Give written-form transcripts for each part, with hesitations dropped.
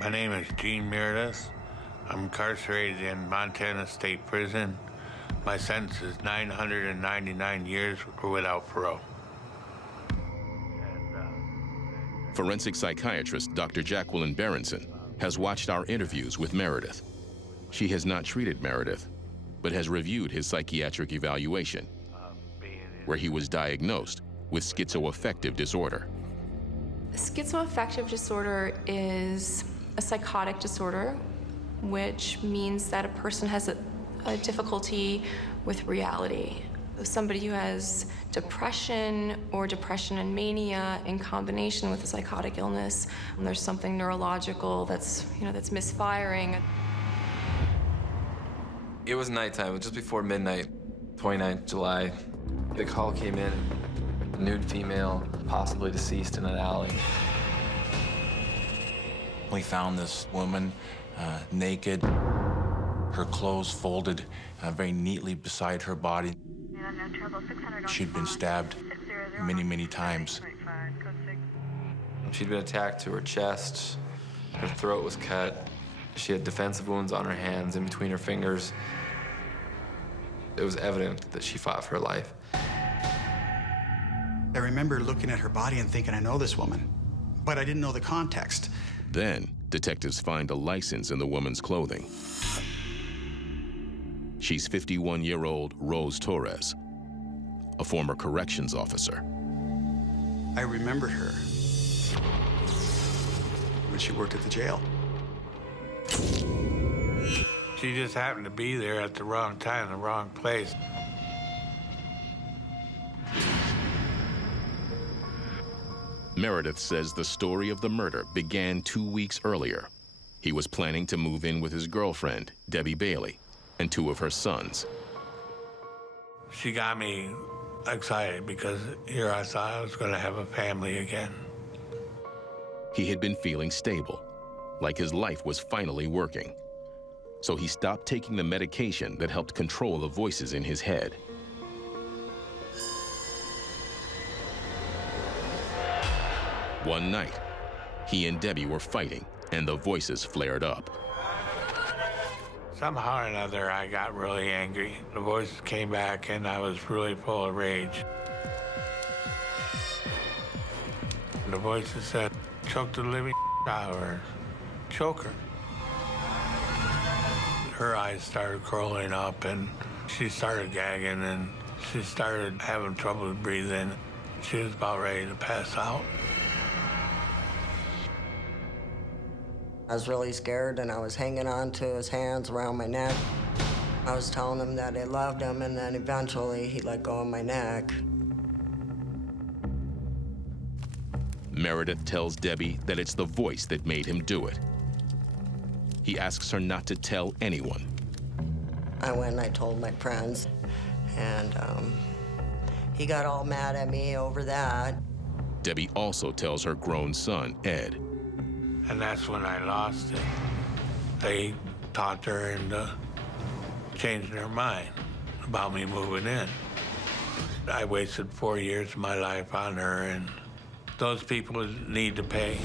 My name is Gene Meredith. I'm incarcerated in Montana State Prison. My sentence is 999 years without parole. Forensic psychiatrist Dr. Jacqueline Berenson has watched our interviews with Meredith. She has not treated Meredith, but has reviewed his psychiatric evaluation, where he was diagnosed with schizoaffective disorder. Schizoaffective disorder is a psychotic disorder, which means that a person has a difficulty with reality. Somebody who has depression or depression and mania in combination with a psychotic illness, and there's something neurological that's misfiring. It was nighttime, just before midnight, 29th July. The call came in, nude female, possibly deceased in an alley. We found this woman naked, her clothes folded very neatly beside her body. She'd been stabbed many, many times. She'd been attacked to her chest, her throat was cut. She had defensive wounds on her hands, in between her fingers. It was evident that she fought for her life. I remember looking at her body and thinking, I know this woman, but I didn't know the context. Then, detectives find a license in the woman's clothing. She's 51-year-old Rose Torres, a former corrections officer. I remembered her when she worked at the jail. She just happened to be there at the wrong time, the wrong place. Meredith says the story of the murder began 2 weeks earlier. He was planning to move in with his girlfriend, Debbie Bailey, and 2 of her sons. She got me excited because here I thought I was going to have a family again. He had been feeling stable, like his life was finally working. So he stopped taking the medication that helped control the voices in his head. One night, he and Debbie were fighting, and the voices flared up. Somehow or another, I got really angry. The voices came back, and I was really full of rage. The voices said, choke the living out of her. Choke her. Her eyes started curling up, and she started gagging, and she started having trouble breathing. She was about ready to pass out. I was really scared, and I was hanging on to his hands around my neck. I was telling him that I loved him, and then eventually he let go of my neck. Meredith tells Debbie that it's the voice that made him do it. He asks her not to tell anyone. I went and I told my friends, and he got all mad at me over that. Debbie also tells her grown son, Ed. And that's when I lost it. They talked her into changing her mind about me moving in. I wasted 4 years of my life on her, and those people need to pay.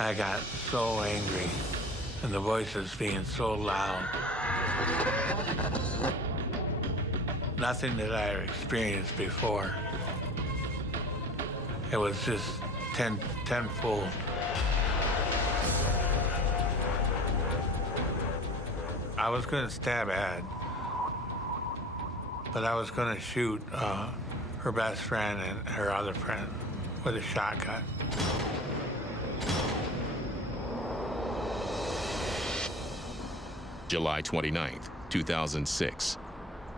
I got so angry, and the voices being so loud. Nothing that I had experienced before. It was just tenfold. I was going to stab Ed, but I was going to shoot her best friend and her other friend with a shotgun. July 29th, 2006,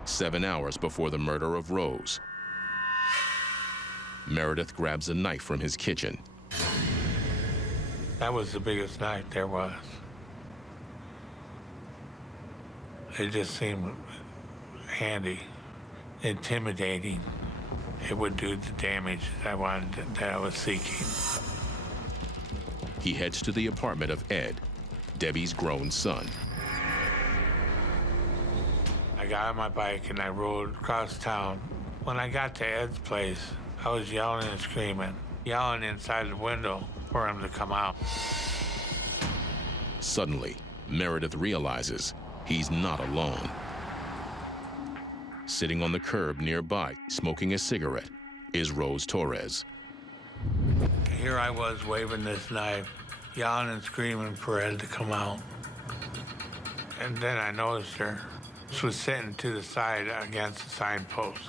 7 hours before the murder of Rose. Meredith grabs a knife from his kitchen. That was the biggest knife there was. It just seemed handy, intimidating. It would do the damage that I was seeking. He heads to the apartment of Ed, Debbie's grown son. I got on my bike and I rode across town. When I got to Ed's place, I was yelling and screaming, yelling inside the window for him to come out. Suddenly, Meredith realizes he's not alone. Sitting on the curb nearby, smoking a cigarette, is Rose Torres. Here I was waving this knife, yelling and screaming for Ed to come out. And then I noticed her. She was sitting to the side against the signpost.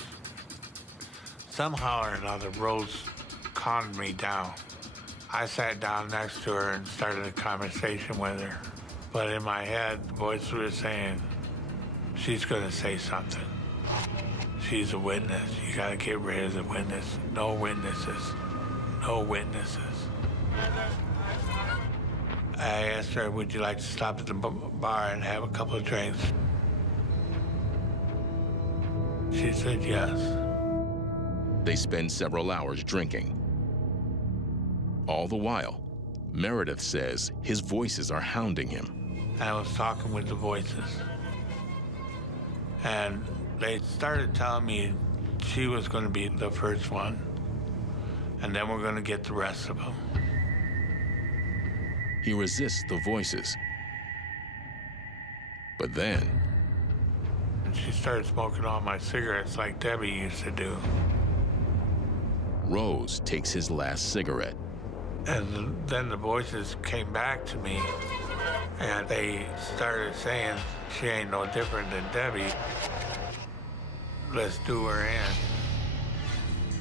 Somehow or another, Rose calmed me down. I sat down next to her and started a conversation with her. But in my head, the voice was saying, she's gonna say something. She's a witness. You gotta get rid of the witness. No witnesses. No witnesses. I asked her, would you like to stop at the bar and have a couple of drinks? She said yes. They spend several hours drinking. All the while, Meredith says his voices are hounding him. I was talking with the voices. And they started telling me she was going to be the first one. And then we're going to get the rest of them. He resists the voices. But then, And she started smoking all my cigarettes like Debbie used to do. Rose takes his last cigarette. And then the voices came back to me, and they started saying, she ain't no different than Debbie. Let's do her in.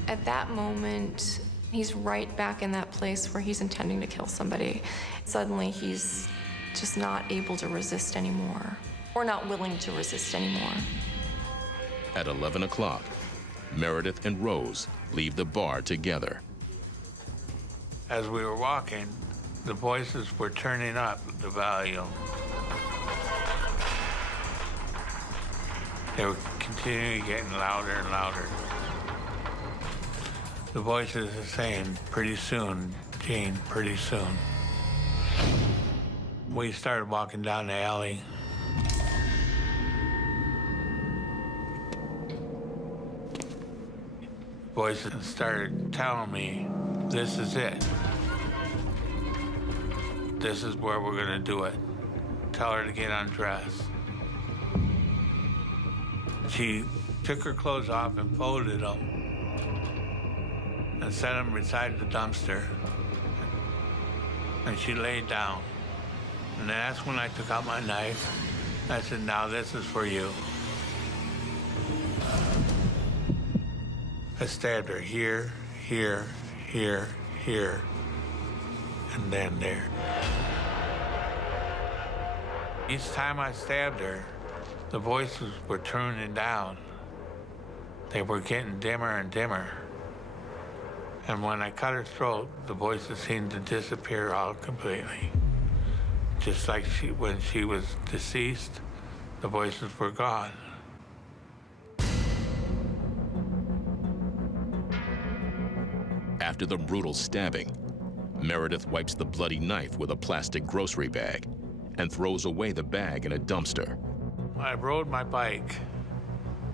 At that moment, he's right back in that place where he's intending to kill somebody. Suddenly, he's just not able to resist anymore, or not willing to resist anymore. At 11 o'clock, Meredith and Rose leave the bar together. As we were walking, the voices were turning up the volume. They were continually getting louder and louder. The voices are saying, pretty soon, Gene, pretty soon. We started walking down the alley. Voices started telling me, this is it. This is where we're gonna do it. Tell her to get undressed. She took her clothes off and folded them and set them beside the dumpster. And she laid down. And that's when I took out my knife. I said, now this is for you. I stabbed her here, here, here, here, and then there. Each time I stabbed her, the voices were turning down. They were getting dimmer and dimmer. And when I cut her throat, the voices seemed to disappear all completely. Just like when she was deceased, the voices were gone. After the brutal stabbing, Meredith wipes the bloody knife with a plastic grocery bag and throws away the bag in a dumpster. I rode my bike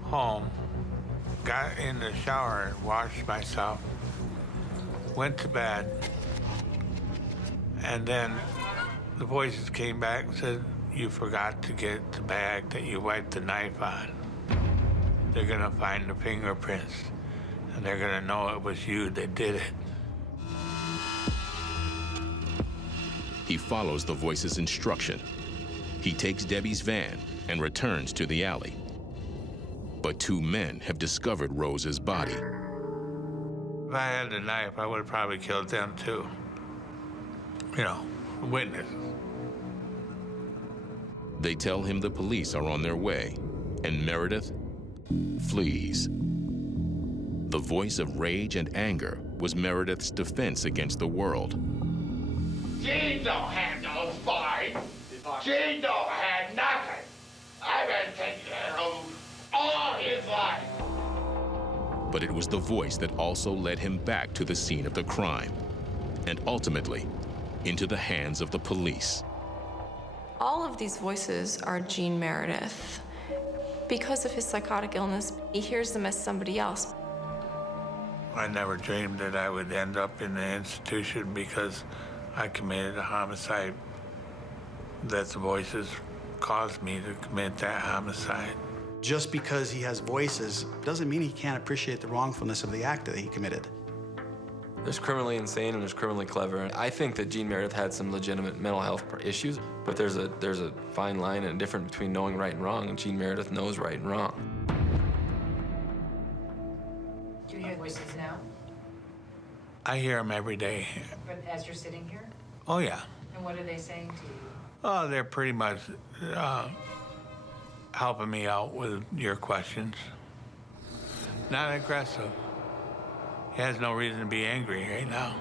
home, got in the shower and washed myself, went to bed, and then the voices came back and said, you forgot to get the bag that you wiped the knife on. They're gonna find the fingerprints, and they're gonna know it was you that did it. He follows the voice's instruction. He takes Debbie's van and returns to the alley. But two men have discovered Rose's body. If I had the knife, I would have probably killed them too. You know, witnesses. They tell him the police are on their way, and Meredith flees. The voice of rage and anger was Meredith's defense against the world. Gene don't have no fight. Gene don't have nothing. I've been taking care of him all his life. But it was the voice that also led him back to the scene of the crime, and ultimately into the hands of the police. All of these voices are Gene Meredith. Because of his psychotic illness, he hears them as somebody else. I never dreamed that I would end up in the institution because I committed a homicide. that the voices caused me to commit that homicide. Just because he has voices doesn't mean he can't appreciate the wrongfulness of the act that he committed. There's criminally insane and there's criminally clever. I think that Gene Meredith had some legitimate mental health issues, but there's a fine line and a difference between knowing right and wrong, and Gene Meredith knows right and wrong. Do you hear voices now? I hear them every day. But as you're sitting here? Oh, yeah. And what are they saying to you? Oh, they're pretty much helping me out with your questions. Not aggressive. He has no reason to be angry right now.